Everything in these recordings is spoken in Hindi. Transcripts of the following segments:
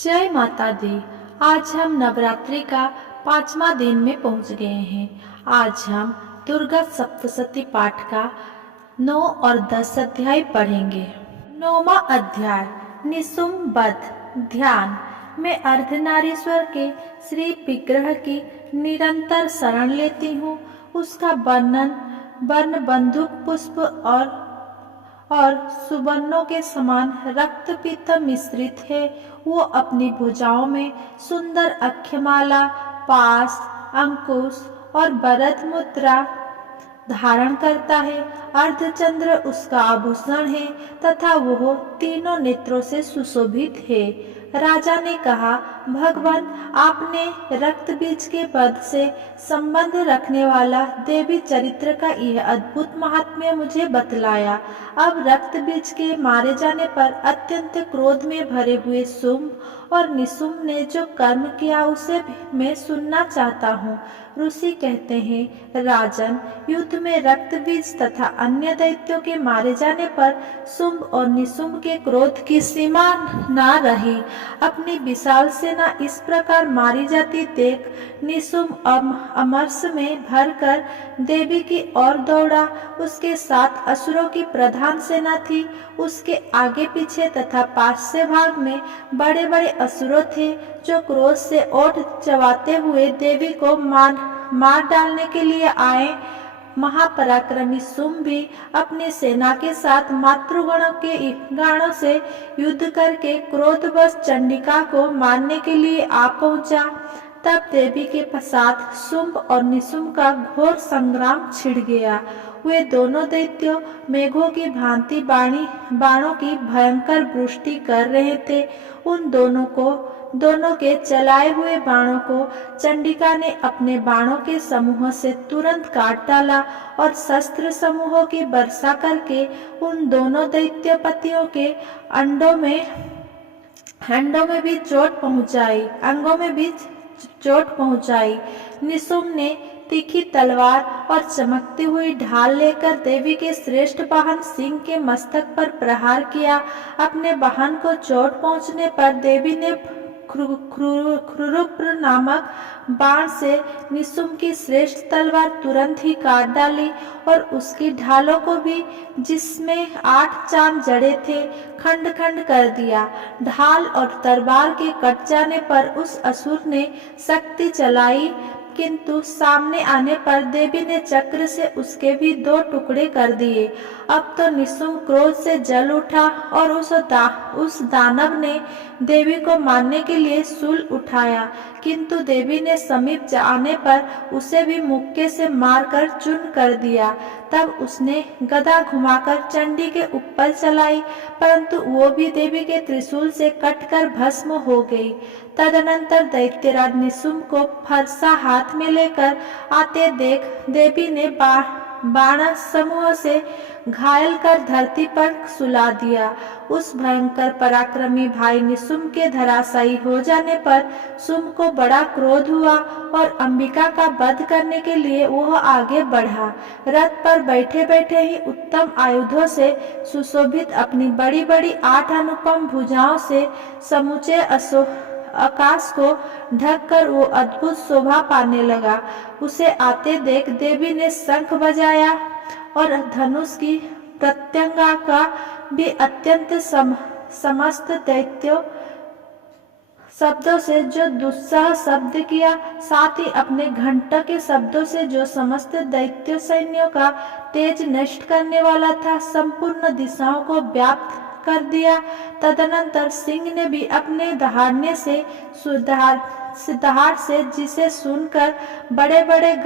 जय माता दी। आज हम नवरात्रि का 5वां दिन में पहुंच गए हैं। आज हम दुर्गा सप्तशती पाठ का 9 और 10 अध्याय पढ़ेंगे। 9वां अध्याय निशुम्भ वध। ध्यान। मैं अर्धनारीश्वर के श्री विग्रह की निरंतर शरण लेती हूँ। उसका वर्णन वर्ण बंदूक पुष्प और सुवर्णों के समान रक्त पीत मिश्रित है। वो अपनी भुजाओं में सुंदर अक्षमाला, पास, अंकुश और वरद मुद्रा धारण करता है। अर्धचंद्र उसका आभूषण है तथा वह तीनों नेत्रों से सुशोभित है। राजा ने कहा, भगवान, आपने रक्त बीज के वध से संबंध रखने वाला देवी चरित्र का यह अद्भुत महात्म्य मुझे बतलाया। अब रक्त बीज के मारे जाने पर अत्यंत क्रोध में भरे हुए शुंभ और निशुम्भ ने जो कर्म किया उसे मैं सुनना चाहता हूँ। ऋषि कहते हैं, राजन, युद्ध में रक्त बीज तथा अन्य दैत्यों के मारे जाने पर शुंभ और निशुम्भ के क्रोध की सीमा न रही। अपनी विशाल सेना इस प्रकार मारी जाती देख निशुम्भ अमरस में भरकर देवी की ओर दौड़ा। उसके साथ असुरों की प्रधान सेना थी। उसके आगे पीछे तथा पार्श्व भाग में बड़े बड़े असुरों थे जो क्रोध से ओठ चबाते हुए देवी को मार डालने के लिए आए। महापराक्रमी शुंभ भी अपनी सेना के साथ मातृगणों के गानों से युद्ध करके क्रोधवश चंडिका को मारने के लिए आ पहुंचा। तब देवी के साथ शुंभ और निशुम्भ का घोर संग्राम छिड़ गया। वे दोनों दैत्य मेघों की भांति बाणों की भयंकर वृष्टि कर रहे थे। उन दोनों के चलाए हुए बाणों को चंडिका ने अपने बाणों के समूह से तुरंत काट डाला और शस्त्र समूहों की वर्षा करके उन दोनों दैत्यपतियों के अंगों में भी चोट पहुंचाई। निशुम्भ ने तीखी तलवार और चमकती हुई ढाल लेकर देवी के श्रेष्ठ वाहन सिंह के मस्तक पर प्रहार किया। अपने वाहन को चोट पहुंचने पर देवी ने क्रूरुप्र नामक बाण से निशुम्भ की श्रेष्ठ तलवार तुरंत ही काट डाली और उसकी ढालों को भी, जिसमें 8 चांद जड़े थे, खंड खंड कर दिया। ढाल और तलवार के कट जाने पर उस असुर ने शक्ति चलाई, किंतु सामने आने पर देवी ने चक्र से उसके भी 2 टुकड़े कर दिए। अब तो निशुम्भ क्रोध से जल उठा और उस दानव ने देवी को मारने के लिए शूल उठाया, किंतु देवी ने समीप आने पर उसे भी मुक्के से मारकर चूर्ण कर दिया। तब उसने गदा घुमाकर चंडी के ऊपर चलाई, परंतु वो भी देवी के त्रिशूल से कटकर भस्म हो गई। तदनंतर दैत्यराज निशुम्भ को फरसा हाथ में लेकर आते देख देवी ने बाण समूह से घायल कर धरती पर सुला दिया। उस भयंकर पराक्रमी भाई निशुम्भ के धराशायी हो जाने पर शुंभ को बड़ा क्रोध हुआ और अंबिका का वध करने के लिए वह आगे बढ़ा। रथ पर बैठे बैठे ही उत्तम आयुधों से सुशोभित अपनी बड़ी बड़ी 8 अनुपम भुजाओं से समूचे आकाश को ढककर वो अद्भुत शोभा पाने लगा। उसे आते देख देवी ने शंख बजाया और धनुष की प्रत्यंगा का भी अत्यंत समस्त दैत्यों शब्दों से जो दुस्सह शब्द किया, साथ ही अपने घंटा के शब्दों से जो समस्त दैत्य सैन्यों का तेज नष्ट करने वाला था, संपूर्ण दिशाओं को व्याप्त कर दिया। तदनंतर सिंह ने भी अपने दहाड़ने से दहाड़ से, जिसे सुनकर बड़े बड़े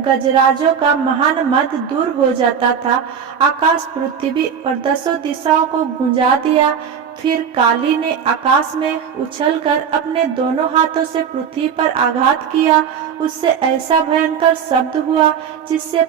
गजराजों का महान मद दूर हो जाता था, आकाश, पृथ्वी और 10 दिशाओं को गुंजा दिया। फिर काली ने आकाश में उछलकर अपने दोनों हाथों से पृथ्वी पर आघात किया। उससे ऐसा भयंकर शब्द हुआ जिससे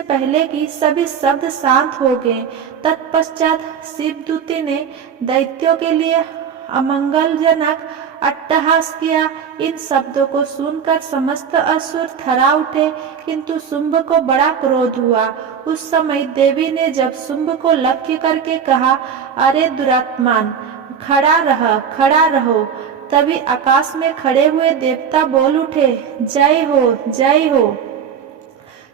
पहले की सभी शब्द शांत हो गए। तत्पश्चात शिवदूती ने दैत्यों के लिए अमंगलजनक अट्टहास किया। इन शब्दों को सुनकर समस्त असुर थर्रा उठे, किंतु शुंभ को बड़ा क्रोध हुआ। उस समय देवी ने जब शुंभ को लक्ष्य करके कहा, अरे दुरात्मान, खड़ा रहो। तभी आकाश में खड़े हुए देवता बोल उठे, जय हो, जय हो।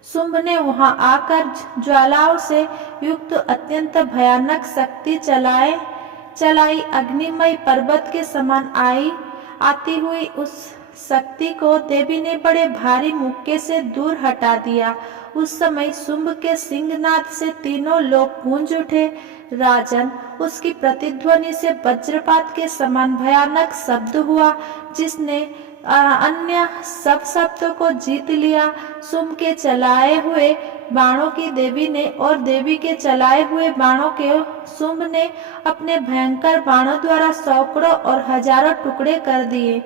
शुंभ ने वहां आकर ज्वालाओं से युक्त अत्यंत भयानक शक्ति चलाई अग्निमय पर्वत के समान आती हुई उस शक्ति को देवी ने बड़े भारी मुक्के से दूर हटा दिया। उस समय शुंभ के सिंहनाद से तीनों लोग गूंज उठे। राजन, उसकी प्रतिध्वनि से वज्रपात के समान भयानक शब्द हुआ, जिसने अन्य सब शब्दों को जीत लिया। शुंभ के चलाए हुए बाणों की देवी ने और देवी के चलाए हुए बाणों के शुंभ ने अपने भयंकर बाणों द्वारा सैकड़ों और हजारों टुकड़े कर दिए।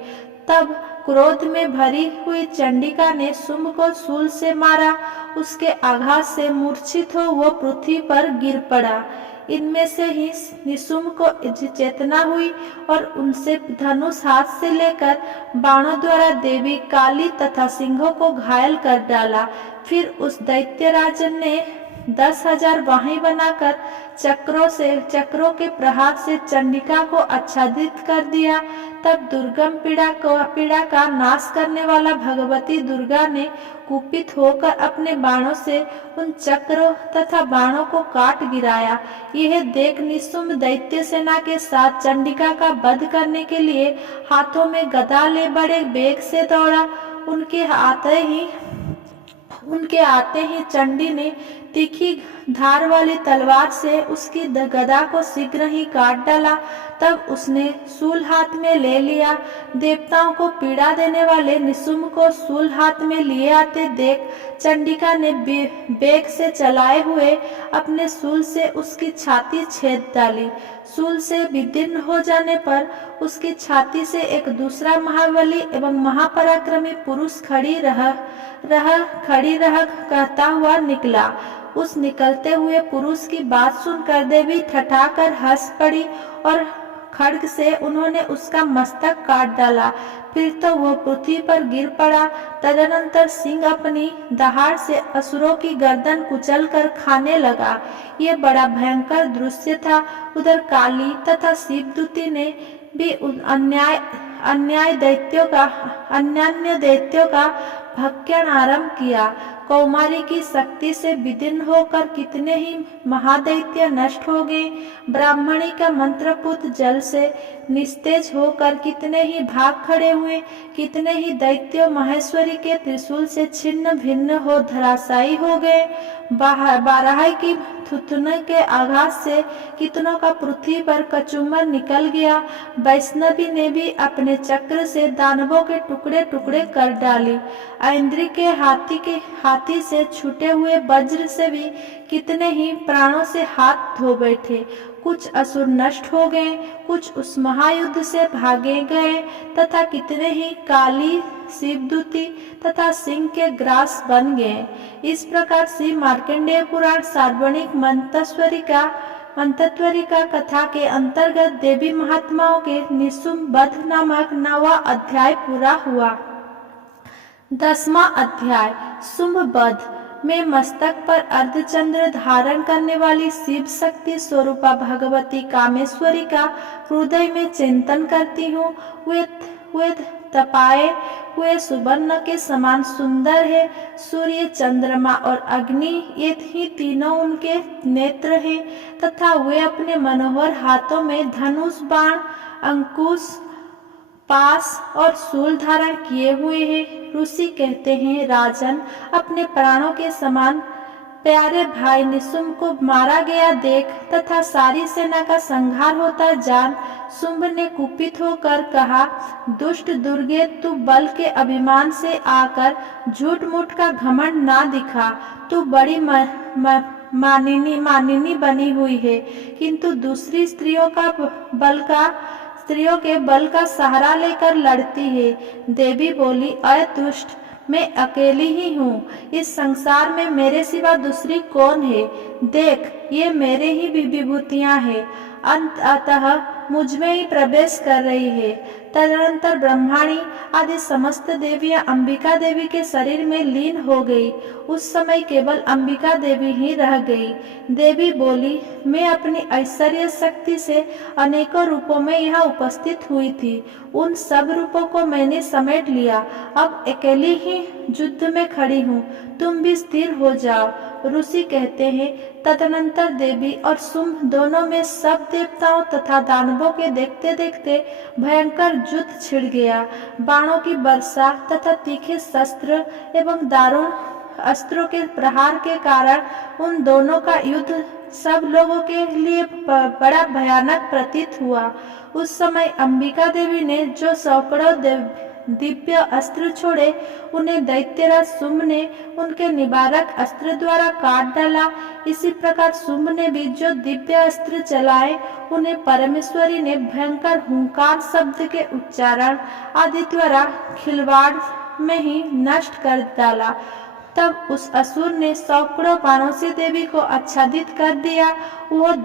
तब क्रोध में भरी हुई चंडिका ने शुंभ को शूल से मारा। उसके आघात से मूर्छित हो वो पृथ्वी पर गिर पड़ा। इनमें से ही निशुंभ को चेतना हुई और उनसे धनुष हाथ से लेकर बाणों द्वारा देवी काली तथा सिंहों को घायल कर डाला। फिर उस दैत्य राजन ने 10,000 बाहें बनाकर चक्रों के प्रहार से चंडिका को आच्छादित कर दिया। तब दुर्गम पीड़ा का नाश करने वाला भगवती दुर्गा ने कुपित होकर अपने बाणों से उन चक्रों तथा बाणों को काट गिराया। यह देख निशुंभ दैत्य सेना के साथ चंडिका का वध करने के लिए हाथों में गदा ले बड़े वेग से दौड़ा। उनके आते ही चंडी ने तीखी धार वाली तलवार से उसकी गदा को शीघ्र ही काट डाला। तब उसने शूल हाथ में ले लिया। देवताओं को पीड़ा देने वाले निशुंभ को शूल हाथ में लिए आते देख चंडिका ने वेग से चलाए हुए अपने शूल से उसकी छाती छेद डाली। शूल से विदीर्ण हो जाने पर उसकी छाती से एक दूसरा महाबली एवं महापराक्रमी पुरुष खड़ी रह कहता हुआ निकला। उस निकलते हुए पुरुष की बात सुनकर देवी ठठाकर हंस पड़ी और खड्ग से उन्होंने उसका मस्तक काट डाला। फिर तो वह पृथ्वी पर गिर पड़ा। तदनंतर सिंह अपनी दहाड़ से असुरों की गर्दन कुचल कर खाने लगा। ये बड़ा भयंकर दृश्य था। उधर काली तथा शिवदूती ने भी अन्य दैत्यों का भक्षण आरंभ किया। कौमारी की शक्ति से विदीर्ण होकर कितने ही महादैत्य नष्ट हो गए। ब्राह्मणी का मंत्रपुत जल से निस्तेज होकर कितने ही भाग खड़े हुए। कितने ही दैत्य महेश्वरी के त्रिशूल से छिन्न भिन्न हो धराशायी हो गए। बाराही की थुथुने के आघात से कितनों का पृथ्वी पर कचूमर निकल गया। वैष्णवी ने भी अपने चक्र से दानवों के टुकड़े टुकड़े कर डाली। ऐन्द्री के हाथी से छूटे हुए वज्र से भी कितने ही प्राणों से हाथ धो बैठे। कुछ असुर नष्ट हो गए, कुछ उस महायुद्ध से भागे गए तथा कितने ही काली शिवदूती तथा सिंह के ग्रास बन गए। इस प्रकार श्री मार्कंडेय पुराण सार्वणिक मंतत्वरी का कथा के अंतर्गत देवी महात्माओं के निशुंभ वध नामक 9वां अध्याय पूरा हुआ। 10वां अध्याय शुंभ वध में मस्तक पर अर्धचंद्र धारण करने वाली शिव शक्ति स्वरूपा भगवती कामेश्वरी का हृदय में चिंतन करती हूँ। वे तपाए हुए सुवर्ण के समान सुंदर है। सूर्य, चंद्रमा और अग्नि ये ही तीनों उनके नेत्र हैं तथा वे अपने मनोहर हाथों में धनुष, बाण, अंकुश, पास और शूल धारण किए हुए हैं। ऋषि कहते हैं, राजन, अपने प्राणों के समान प्यारे भाई निशुंभ को मारा गया देख तथा सारी सेना का संहार होता जान शुंभ ने कुपित होकर कहा, दुष्ट दुर्गे, तू बल के अभिमान से आकर झूठ मूठ का घमंड ना दिखा। तू बड़ी मानिनी बनी हुई है, किंतु दूसरी स्त्रियों के बल का सहारा लेकर लड़ती है। देवी बोली, अय दुष्ट, मैं अकेली ही हूँ। इस संसार में मेरे सिवा दूसरी कौन है? देख, ये मेरे ही विभूतियाँ हैं। मुझ में ही प्रवेश कर रही है। तदनंतर ब्रह्माणी आदि समस्त देवियां अंबिका देवी के शरीर में लीन हो गई। उस समय केवल अंबिका देवी ही रह गई। देवी बोली, मैं अपनी ऐश्वर्य शक्ति से अनेकों रूपों में यहाँ उपस्थित हुई थी। उन सब रूपों को मैंने समेट लिया। अब अकेली ही युद्ध में खड़ी हूँ। तुम भी स्थिर हो जाओ। ऋषि कहते हैं, तदनंतर देवी और शुंभ दोनों में सब देवताओं तथा दानवों के देखते देखते भयंकर युद्ध छिड़ गया। बाणों की वर्षा तथा तीखे शस्त्र एवं दारुण अस्त्रों के प्रहार के कारण उन दोनों का युद्ध सब लोगों के लिए बड़ा भयानक प्रतीत हुआ। उस समय अंबिका देवी ने जो सैकड़ों दिव्य अस्त्र छोड़े, उन्हें दैत्यराज शुंभ ने उनके निवारक अस्त्र द्वारा काट डाला। इसी प्रकार शुंभ ने भी जो दिव्य अस्त्र चलाए, उन्हें परमेश्वरी ने भयंकर हुंकार शब्द के उच्चारण आदि द्वारा खिलवाड़ में ही नष्ट कर डाला। तब उस असुर ने सैकड़ों बाणों से देवी को आच्छादित कर दिया।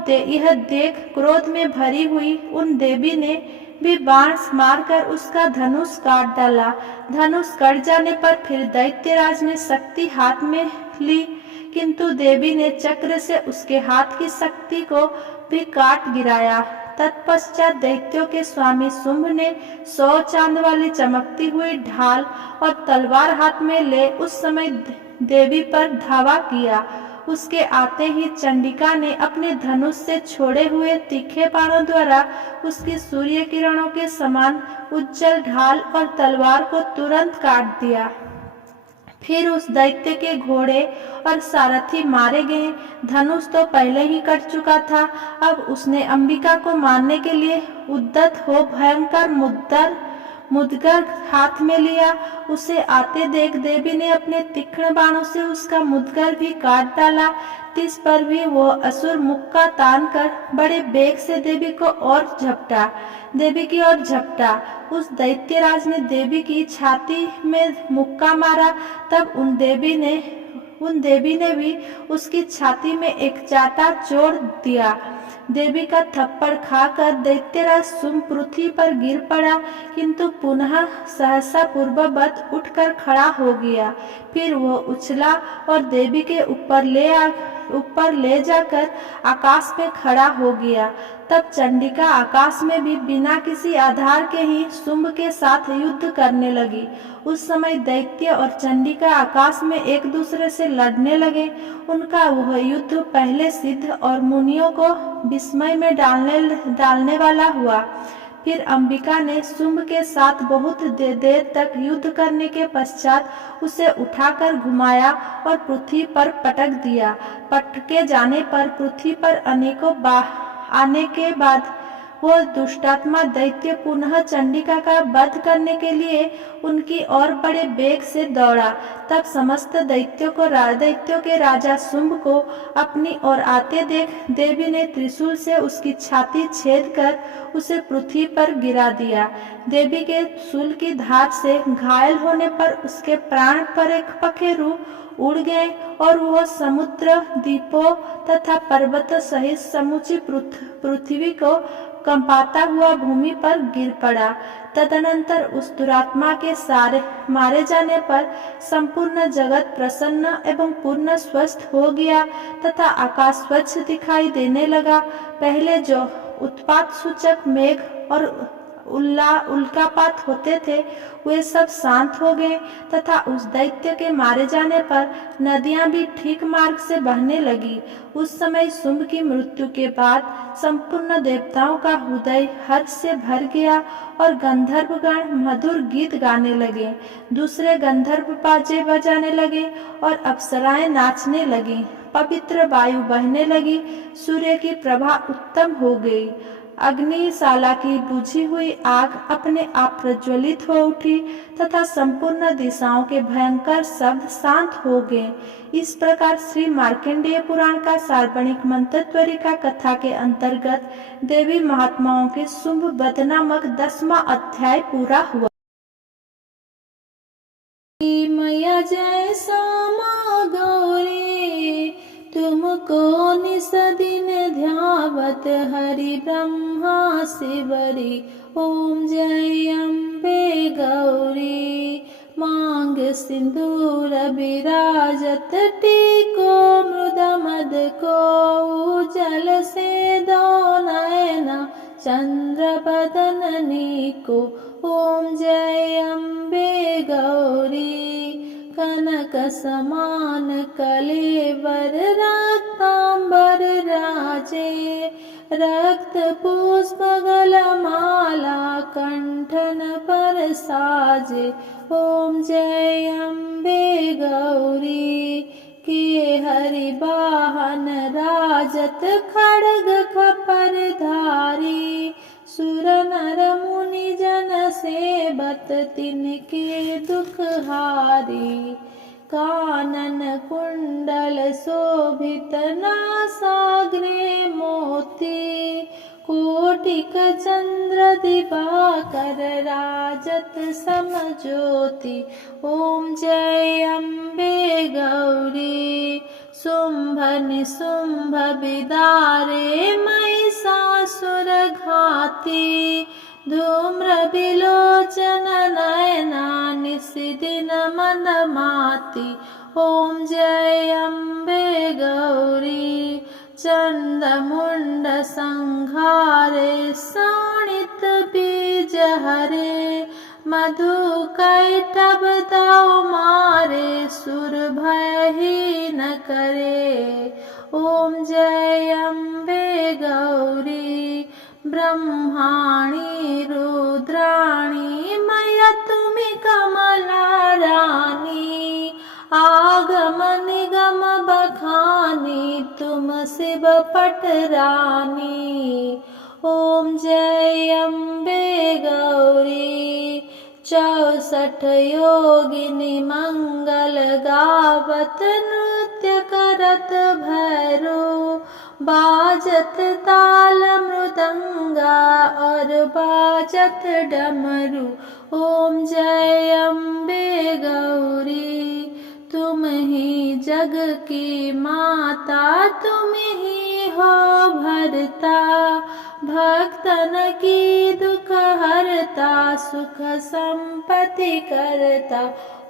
यह देख क्रोध में भरी हुई उन देवी ने भी बाण मारकर उसका धनुष काट डाला। धनुष कट जाने पर फिर दैत्यराज ने शक्ति हाथ में ली, किंतु देवी ने चक्र से उसके हाथ की शक्ति को भी काट गिराया। तत्पश्चात दैत्यों के स्वामी शुंभ ने 100 चांद वाली चमकती हुई ढाल और तलवार हाथ में ले उस समय देवी पर धावा किया। उसके आते ही चंडिका ने अपने धनुष से छोड़े हुए तीखे बाणों द्वारा उसकी सूर्य किरणों के समान उज्जवल ढाल और तलवार को तुरंत काट दिया। फिर उस दैत्य के घोड़े और सारथी मारे गए। धनुष तो पहले ही कट चुका था। अब उसने अंबिका को मारने के लिए उद्यत हो भयंकर मुदगर हाथ में लिया। उसे आते देख देवी ने अपने तीक्ष्ण बाणों से उसका मुदगर भी काट डाला। तिस पर भी वह असुर मुक्का तान कर बड़े बेग से देवी की ओर झपटा। उस दैत्यराज ने देवी की छाती में मुक्का मारा। तब उन देवी ने भी उसकी छाती में एक चाटा जोड़ दिया। देवी का थप्पड़ खाकर दैत्यराज शुंभ पृथ्वी पर गिर पड़ा, किंतु पुनः सहसा पूर्ववत उठकर खड़ा हो गया। फिर वह उछला और देवी के ऊपर ले जाकर आकाश में खड़ा हो गया। तब चंडिका आकाश में भी बिना किसी आधार के ही शुंभ के साथ युद्ध करने लगी। उस समय दैत्य और चंडिका आकाश में एक दूसरे से लड़ने लगे। उनका वह युद्ध पहले सिद्ध और मुनियों को विस्मय में डालने वाला हुआ। फिर अंबिका ने शुंभ के साथ बहुत देर तक युद्ध करने के पश्चात उसे उठाकर घुमाया और पृथ्वी पर पटक दिया। पटके जाने पर पृथ्वी पर अनेकों आने के बाद वह दुष्टात्मा दैत्य पुनः चंडिका का वध करने के लिए उनकी ओर बड़े बेग से दौड़ा। तब समस्त दैत्यों के राजा शुंभ को अपनी ओर आते देख देवी ने त्रिशूल से उसकी छाती छेद कर उसे पृथ्वी पर गिरा दिया। देवी के शूल की धार से घायल होने पर उसके प्राण पखेरु उड़ गए और वह समुद्र, द्वीपों तथा पर्वत सहित समूची पृथ्वी को कंपाता हुआ भूमि पर गिर पड़ा। तदनंतर उस दुरात्मा के मारे जाने पर संपूर्ण जगत प्रसन्न एवं पूर्ण स्वस्थ हो गया तथा आकाश स्वच्छ दिखाई देने लगा। पहले जो उत्पात सूचक मेघ और उल्कापात होते थे, वे सब शांत हो गए तथा उस दैत्य के मारे जाने पर नदियां भी ठीक मार्ग से बहने लगी। उस समय शुंभ की मृत्यु के बाद संपूर्ण देवताओं का हृदय हर्ष से भर गया और गंधर्वगण मधुर गीत गाने लगे। दूसरे गंधर्व बाजे बजाने लगे और अप्सराएं नाचने लगी। पवित्र वायु बहने लगी। सूर्य की प्रभा उत्तम हो गई। अग्निशाला की बुझी हुई आग अपने आप प्रज्वलित हो उठी तथा संपूर्ण दिशाओं के भयंकर शब्द शांत हो गए। इस प्रकार श्री मार्कंडेय पुराण का सार्वणिक मंत्रत्वरिका कथा के अंतर्गत देवी महात्माओं के शुंभ वध नामक 10वां अध्याय पूरा हुआ। मैया जय श्यामा गौरी, तुमको निस दिन ध्यावत हरि ब्रह्मा शिवरी। ओम जय अम्बे गौरी। मांग सिंदूर विराजत टीको मृद मद को उजल से दो नयना चंद्र बदननी को। ओम जय अम्बे गौरी। कनक समान कलेवर रक्तांबर राजे। रक्त पुष्प गलमाला कंठन पर साजे। ओम जय अम्बे गौरी। के हरि वाहन राजत खड्ग खपर धारी। सुर नर मुनि जन सेवत तिनके दुख हारी। कानन कुंडल शोभित नासाग्रे मोती। कोटिक चंद्र दिवाकर राजत समज्योति। ओम जय अम्बे गौरी। शुंभ निशुंभ विदारे महिषासुर घाती। धूम्र विलोचन नयना निशिदिन मन माती। ओम जय अम्बे गौरी। चंद मुंड संघारे शोणित बीज हरे। मधु कैटभ दाउ मारे सुर भय ही न करे। ओम जय अम्बे गौरी। ब्रह्माणी रुद्राणी मैया तुम्ही कमला रानी। आगम निगम बखानी तुम शिव पटरानी। ओम जय अम्बे गौरी। 64 योगिनी मंगल गावत नृत्य करत भैरो। बाजत ताल मृदंगा और बाजत डमरू। ओम जय अम्बे गौरी। तुम ही जग की माता तुम ही हो भरता। भक्तन की दुख हरता सुख संपत्ति करता।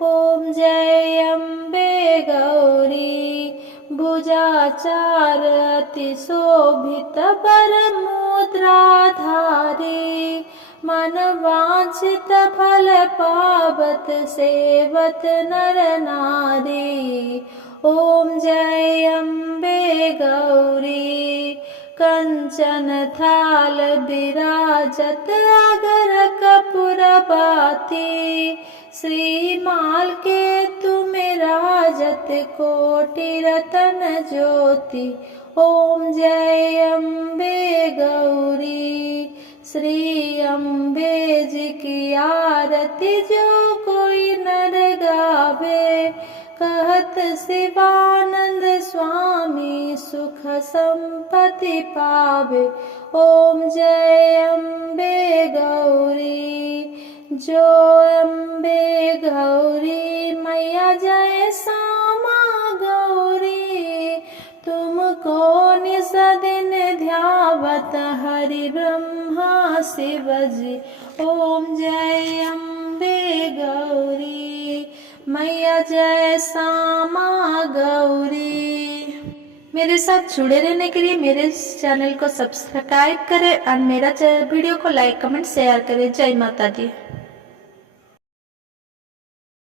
ओम जय अम्बे गौरी। भुजाचार अति शोभित बर मुद्रा धारी। मन वांछित फल पावत सेवत नर नारी। ओम जय अम्बे गौरी। कंचन थाल विराजत अगर कपूर बाती। श्रीमाल के तुम राजत कोटि रतन ज्योति। ओम जय अम्बे गौरी। श्री अम्बे जी की आरती जो कोई नर गावे। कहत शिवानंद स्वामी सुख संपत्ति पावे। ओम जय अम्बे गौरी। जो अम्बे गौरी मैया जय श्यामा गौरी। तुमको निस दिन ध्यावत हरि ब्रह्मा शिव जी। ओम जय अम्बे गौरी। मैया जय श्यामा गौरी। मेरे साथ जुड़े रहने के लिए मेरे चैनल को सब्सक्राइब करें और मेरा वीडियो को लाइक कमेंट शेयर करें। जय माता दी।